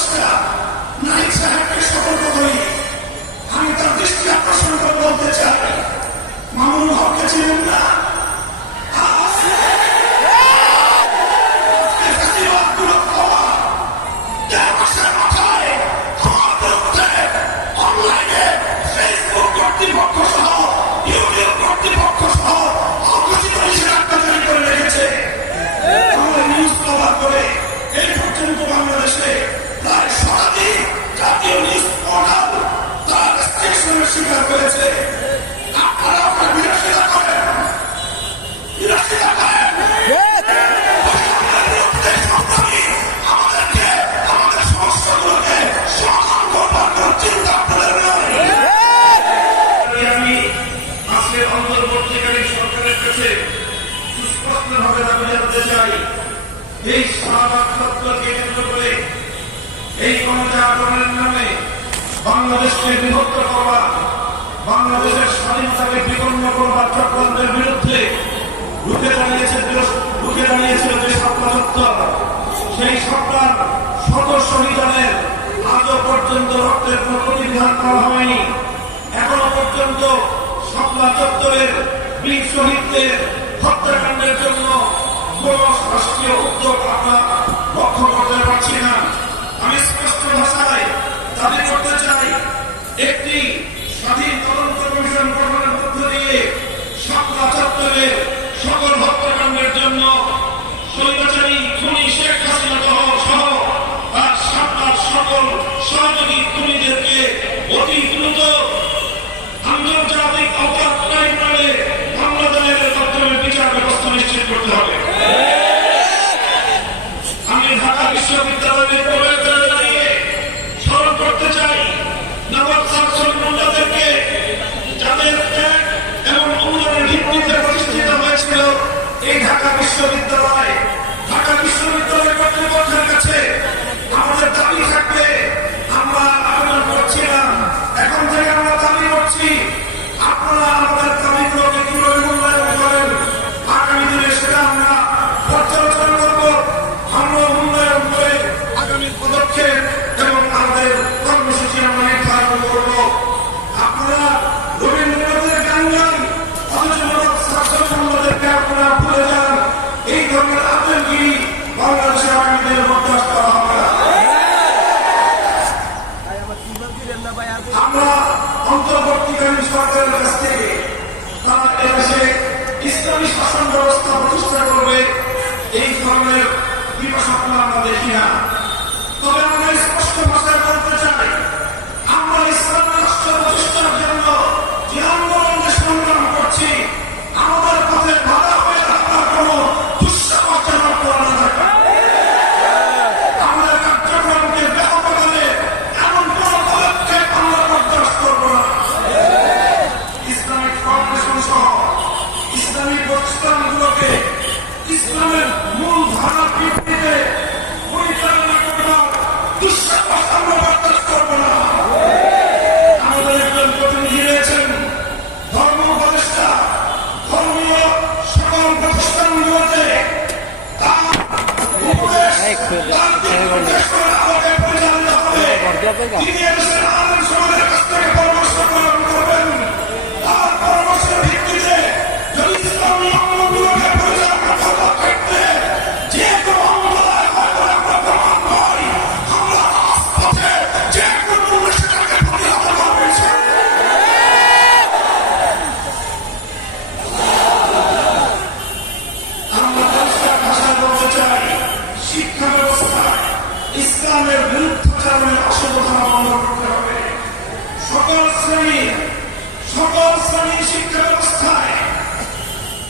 উপদেষ্টা নাহিদ সাহেবকে সতর্ক করি। আমি তার দৃষ্টি আকর্ষণ করে বলতে চাই, মামুনুল হককে চিনেন না? স্বীকার করেছে। আপনারা আপনার বিরোধিতা করেন, বিরোধিতা করেন, আমাদেরকে আমাদের সমস্যাগুলোকে সমাধান করবার চিন্তা আপনাদের নয়। আমি আজকের অন্তর্বর্তীকালীন সরকারের কাছে সুস্পষ্টভাবে দাবি জানাতে চাই, এই শাহবাগ চত্বরকে কেন্দ্র করে এই গণজা আন্দোলনের নামে বাংলাদেশকে বিভক্ত করবার, বাংলাদেশের স্বাধীনতাকে বিপন্ন করবার চক্রান্তের বিরুদ্ধে রুখে দাঁড়িয়েছিল যে শাপলা চত্বর, সেই শাপলার শত শহীদের আজও পর্যন্ত রক্তের কোন প্রতিবিধান করা হয়নি। এখনো পর্যন্ত শাপলা চত্বরের বীর শহীদদের হত্যাকাণ্ডের জন্য কোন রাষ্ট্রীয় উদ্যোগ আমরা লক্ষ্য করতে পারছি না। আমি স্পষ্ট ভাষায় দাবি করতে চাই, একটি স্বাধীন তদন্ত কমিশন গঠনের মধ্য দিয়ে শাপলা চত্বরের সকল হত্যাকাণ্ডের জন্য স্বৈরাচারী খুনি শেখ হাসিনা সহ তার শাপলার সকল সহযোগী খুনিদেরকে অতি দ্রুত আন্তর্জাতিক অপরাধ ট্রাইব্যুনালে মামলা দায়েরের মাধ্যমে বিচার ব্যবস্থা নিশ্চিত করতে হবে। আমি ঢাকা বিশ্ববিদ্যালয়ের করতে চাই, নবাব শামসুল মোল্লাদেরকে যাদের ত্যাগ এবং অনুদানের ভিত্তিতে প্রতিষ্ঠিত হয়েছিল এই ঢাকা বিশ্ববিদ্যালয়, ঢাকা বিশ্ববিদ্যালয় কর্তৃপক্ষের কাছে আমাদের দাবি থাকবে। আমরা আবেদন করছিলাম, এখন থেকে আমরা দাবি করছি, আপনারা আমাদের দাবিগুলোকে কিভাবে মূল্যায়ন করেন আগামী দিনে সেটা আমরা পর্যালোচনা করব। আমরা মূল্যায়ন করে আগামী পদক্ষেপ এবং আমাদের কর্মসূচি আমরা নির্ধারণ করব। আপনারা রবীন্দ্রনাথের গান গান, অথচ আপনারা ভুলে যান। এই ধরনের আতঙ্কগিরি বাংলাদেশের আগামী দিনে বরদাস্ত করা হবে না। আমরা অন্তর্বর্তীকালীন সরকারের কাছ থেকে তারা এদেশে ইসলামী শাসন ব্যবস্থা প্রতিষ্ঠা করবে, এই ধরনের বিপদ আমরা দেখি না। তবে আমরা স্পষ্ট ভাষায় বলতে চাই, আমরা ইসলাম রাষ্ট্র প্রতিষ্ঠার জন্য যে আন্দোলনকে সংগ্রাম করছি, আমাদের পথে বাধা হয়ে থাকার কোন দুঃসাহসজনক করা না থাকে। আমাদের কার্যক্রমকে ব্যাহত করে এমন কোন পদক্ষেপ আমরা বরদাস্ত করব না। ইসলামিক ফাউন্ডেশন সহ ইসলামিক প্রতিষ্ঠানগুলোকে ইসলামের মূল ধারা ভিত্তিতে পরিচালনা করবার দুঃসাহস আমরা বরদাস্ত করব না। আমাদের একজন প্রতিনিধি রয়েছেন, ধর্ম উপদেষ্টা, ধর্মীয় সকল প্রতিষ্ঠানগুলোতে তার উপদেশ আলোকে পরিচালিত হবে। তিনি এদেশের আলেম সমাজের কাছ থেকে পরামর্শ গ্রহণ করবেন। তার পরামর্শের ভিত্তিতে যদি ইসলামী অঙ্গগুলোকে পরিচালনা করবার ক্ষেত্রে যে কোনো অঙ্গদায় হয় বলে আমরা প্রমাণ করি, আমরা রাজপথে যে কোনো মূল্যে সেটাকে প্রতিহত করবে। আমরা পরিষ্কার ভাষায় বলতে চাই, শিক্ষা ব্যবস্থায় ইসলামের বিরুদ্ধাচরণের অসাবধানতা বন্ধ করতে হবে। সকল শ্রেণীর শিক্ষা ব্যবস্থায়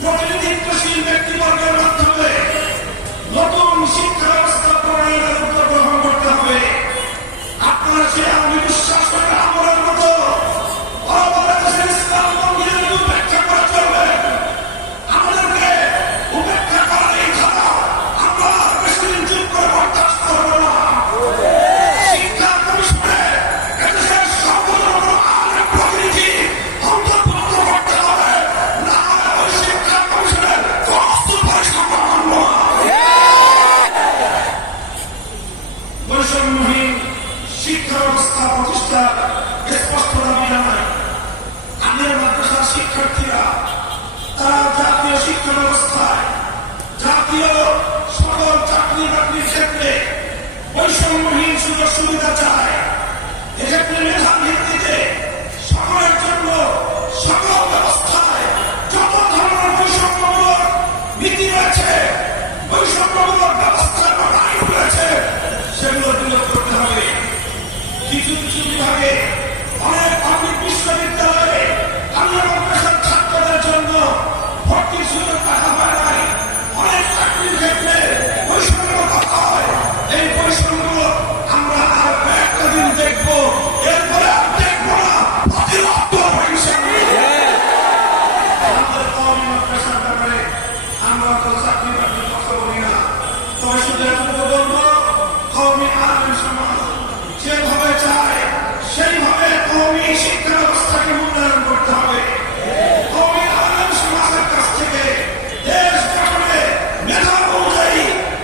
প্রতিনিধিত্বশীল ব্যক্তিবর্গের মাধ্যমে নতুন শিক্ষা ব্যবস্থা প্রণয়নের উদ্যোগ গ্রহণ করতে হবে। আপনারা সে আমি বিশ্বাস করেন আমলের মতো বাংলাদেশের ইসলাম মন্দিরের উপেক্ষা করে চলবে। আমাদেরকে উপেক্ষা করার এই ধারা আমরা বেশি দিন চুপ করে বরদাস্ত করব না। শিক্ষা কমিশনে এদেশের সর্বজন আলেম প্রতিনিধি অন্তর্ভুক্ত করতে হবে, না ওই শিক্ষা কমিশনের সমস্ত পরিশ্রম সকল চাকরি বাকরির ক্ষেত্রে বৈষম্যহীন সুযোগ সুবিধা চায়। এক্ষেত্রে মেধা ভিত্তিতে সকলের জন্য সকল ব্যবস্থায় যত ধরনের বৈষম্যমূলক নীতি রয়েছে, বৈষম্যমূলক ব্যবস্থা বা আইন রয়েছে, সেগুলো বিলোপ করতে হবে। কিছু কিছু বিভাগে অনেক পাবলিক বিশ্ববিদ্যালয়ে কামিয়া মাদ্রাসার ছাত্রদের জন্য ভর্তির সুযোগ রাখা হয় নাই। অনেক চাকরির ক্ষেত্রে বৈষম্য হয়। এই বৈষম্য আমরা আর কয়েকটা দিন দেখবো, এরপরে আর দেখবো না। প্রতিরোধ করবো ইনশাআল্লাহ। আমাদের কওমি মাদ্রাসার ব্যাপারে আমরা তো চাকরি বাকরির কথা বলি না, তবে শুধু এতটুকু বলবো, কওমি আলেম সমাজ যেভাবে চায় সেইভাবে কওমি শিক্ষা ব্যবস্থাকে মূল্যায়ন করতে হবে। কওমি আলেম সমাজের কাছ থেকে দেশ গঠনে মেধা অনুযায়ী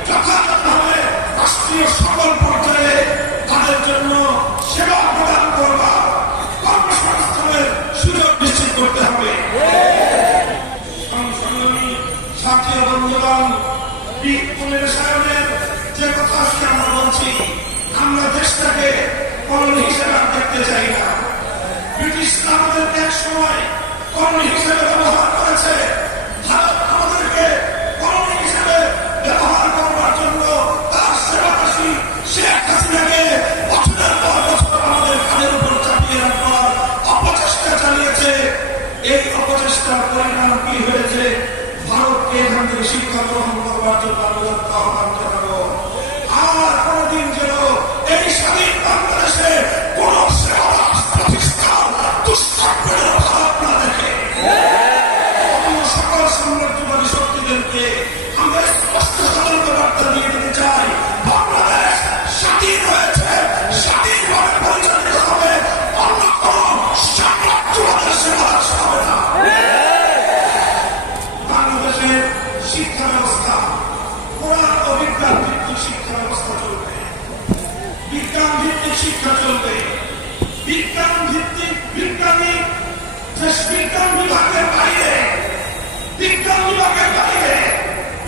যথাযথভাবে রাষ্ট্রীয় সকল পর্যায়ে তাদের জন্য সেবা প্রদান করবা, কর্মসংস্থানের সুযোগ নিশ্চিত করতে হবে। সংসদী সাথী বন্ধুগণ, পুনর্বাসনের যে কথা আজকে আমরা বলছি, আমরা দেশটাকে কলোনি হিসেবে দেখতে চাই না। ব্রিটিশরা আমাদেরকে এক সময় কলোনি হিসেবে ব্যবহার করেছে। ভারত আমাদেরকে কলোনি হিসেবে ব্যবহার করবার জন্য তার সেবাদাসী শেখ হাসিনাকে বছরের পর বছর আমাদের কাঁধের উপর চাপিয়ে রাখবার অপচেষ্টা চালিয়েছে। এই অপচেষ্টার পরিণাম কি হয়েছে? ভারতকে এখান থেকে শিক্ষা গ্রহণ করবার জন্য আহ্বান জানাবো। আর কোনদিন যেন এই স্বাধীন বাংলাদেশে কোন সেবাদাস প্রতিষ্ঠান দুষ্কর্মের অভাব না দেখে। সকল সাম্রাজ্যবাদী শক্তিদেরকে আমরা স্পষ্ট সতর্ক বার্তা দিয়ে দিতে চাই, বাংলাদেশ স্বাধীন হয়েছে, স্বাধীনভাবে পরিচালিত হবে, অন্য কোন সাম্রাজ্যবাদের সেবাদাস হবে না। বাংলাদেশের শিক্ষা ব্যবস্থা কোরআন ও বিজ্ঞান ভিত্তিক শিক্ষা ব্যবস্থা চলবে, বিজ্ঞান ভিত্তিক শিক্ষা চলবে। বিজ্ঞান ভিত্তিক বিজ্ঞানী বিজ্ঞান বিভাগের বাইরে, বিজ্ঞান বিভাগের বাইরে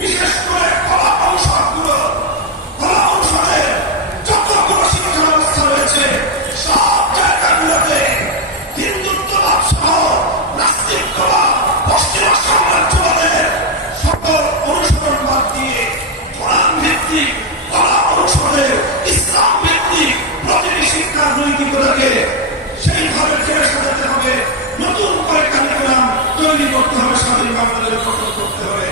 বিশেষ করে কলা অনুষদগুলো, কলা অনুষদের যতগুলো শিক্ষা ব্যবস্থা রয়েছে সব জায়গাগুলোতে হিন্দুত্ববাদ সহ নাস্তিকবাদ, পশ্চিমা সাম্রাজ্যবাদের সকল অনুসরণ বাদ দিয়ে কোরআন ভিত্তিক কলা অনুষদের ইসলাম ভিত্তিক প্রতিটি শিক্ষার নৈতিকতাকে সেইভাবে ফেরে সাজাতে হবে। নতুন করে কারিকুলাম তৈরি করতে হবে, স্বাধীন বাংলাদেশ গঠন করতে হবে।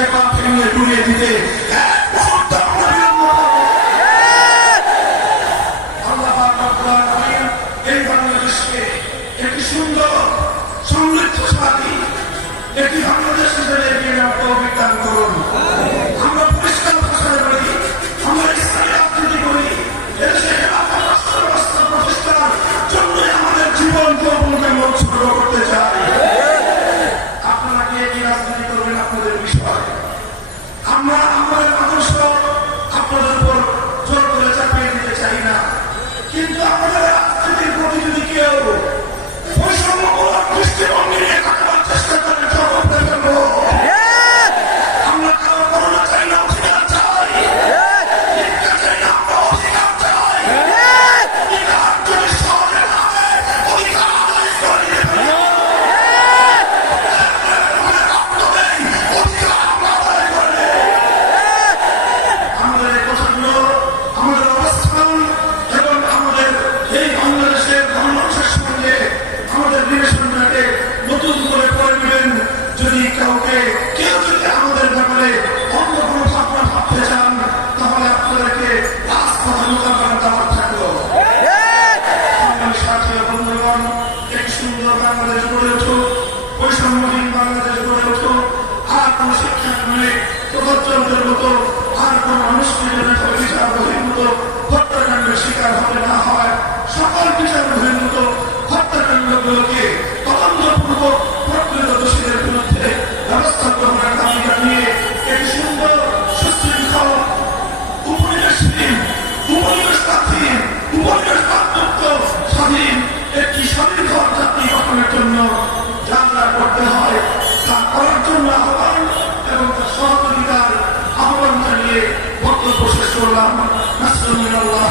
ইতিহাসকে পা ভেঙে গুড়িয়ে দিতে এক মুহূর্ত আমরা বিলম্ব করব না। আল্লাহ পাক রব্বুল আলামিন এই বাংলাদেশকে একটি সুন্দর সমৃদ্ধশালী একটি বাংলাদেশ হিসেবে এগিয়ে নেওয়ার তৌফিক দান করুন। আমরা পরিষ্কার ভাষায় বলি, আমরা ইসলামী রাজনীতি করি, এদেশে খেলাফত রাষ্ট্র ব্যবস্থা প্রতিষ্ঠার জন্যই আমাদের জীবন যৌবনকে উৎসর্গ করতে চাই। আপনারা কে কি রাজনীতি করবেন আপনাদের বিষয়। আমরা আমাদের আদর্শ আপনাদের উপর জোর করে চাপিয়ে দিতে চাই না, কিন্তু আমাদের রাজনীতির প্রতি যদি কেউ বৈষম্যমূলক দৃষ্টিভঙ্গি নিয়ে কাটাবার চেষ্টা করে জবাব দেবেন। আমরা কারো করোনা চাই না, অধিকার চাই। শিক্ষা চাই না, আমরা অধিকার চাই। অধিকার যদি সহজে পাবে, অধিকার আদায় করে নেবে। রক্ত দেই, অধিকার আমরা আদায় করে নেব। আমাদের এই কথাগুলো, আমাদের অবস্থান এবং আমাদের এই বাংলাদেশের গণমানুষের সঙ্গে আমাদের রিলেশনটাকে নতুন করে করে নেবেন। যদি কেউ যদি আমাদের ব্যাপারে অন্য কোনো ভাবনা ভাবতে চান, তাহলে আপনাদেরকে রাজপথে মোকাবেলা দেওয়ার থাকলো। সাথী বন্ধুগণ, একটি সুন্দর বাংলাদেশ গড়ে উঠুক, বৈষম্যহীন বাংলাদেশ গড়ে উঠুক। আর কোন শিক্ষাক্রমে প্রবর্তনের মতো আর কোন অনুষ্ঠানের বিচার বহির্ভূত হত্যাকাণ্ডের শিকার হবে না হয়। সকল বিচার বহির্ভূত হত্যাকাণ্ডগুলোকে তদন্তপূর্বক প্রকৃত দোষীদের বিরুদ্ধে ব্যবস্থা গ্রহণের দাবি জানিয়ে একটি সুন্দর সুশৃঙ্খল উপনিবেশহীন, উপনিবেশবাদহীন, উপনিবেশ বাদমুক্ত স্বাধীন একটি স্বনির্ভর জাতি গঠনের জন্য যা যা করতে হয় তা করার জন্য আহ্বান এবং তার সহযোগিতার আহ্বান জানিয়ে বক্তব্য শেষ করলাম। নাসরুল্লাহ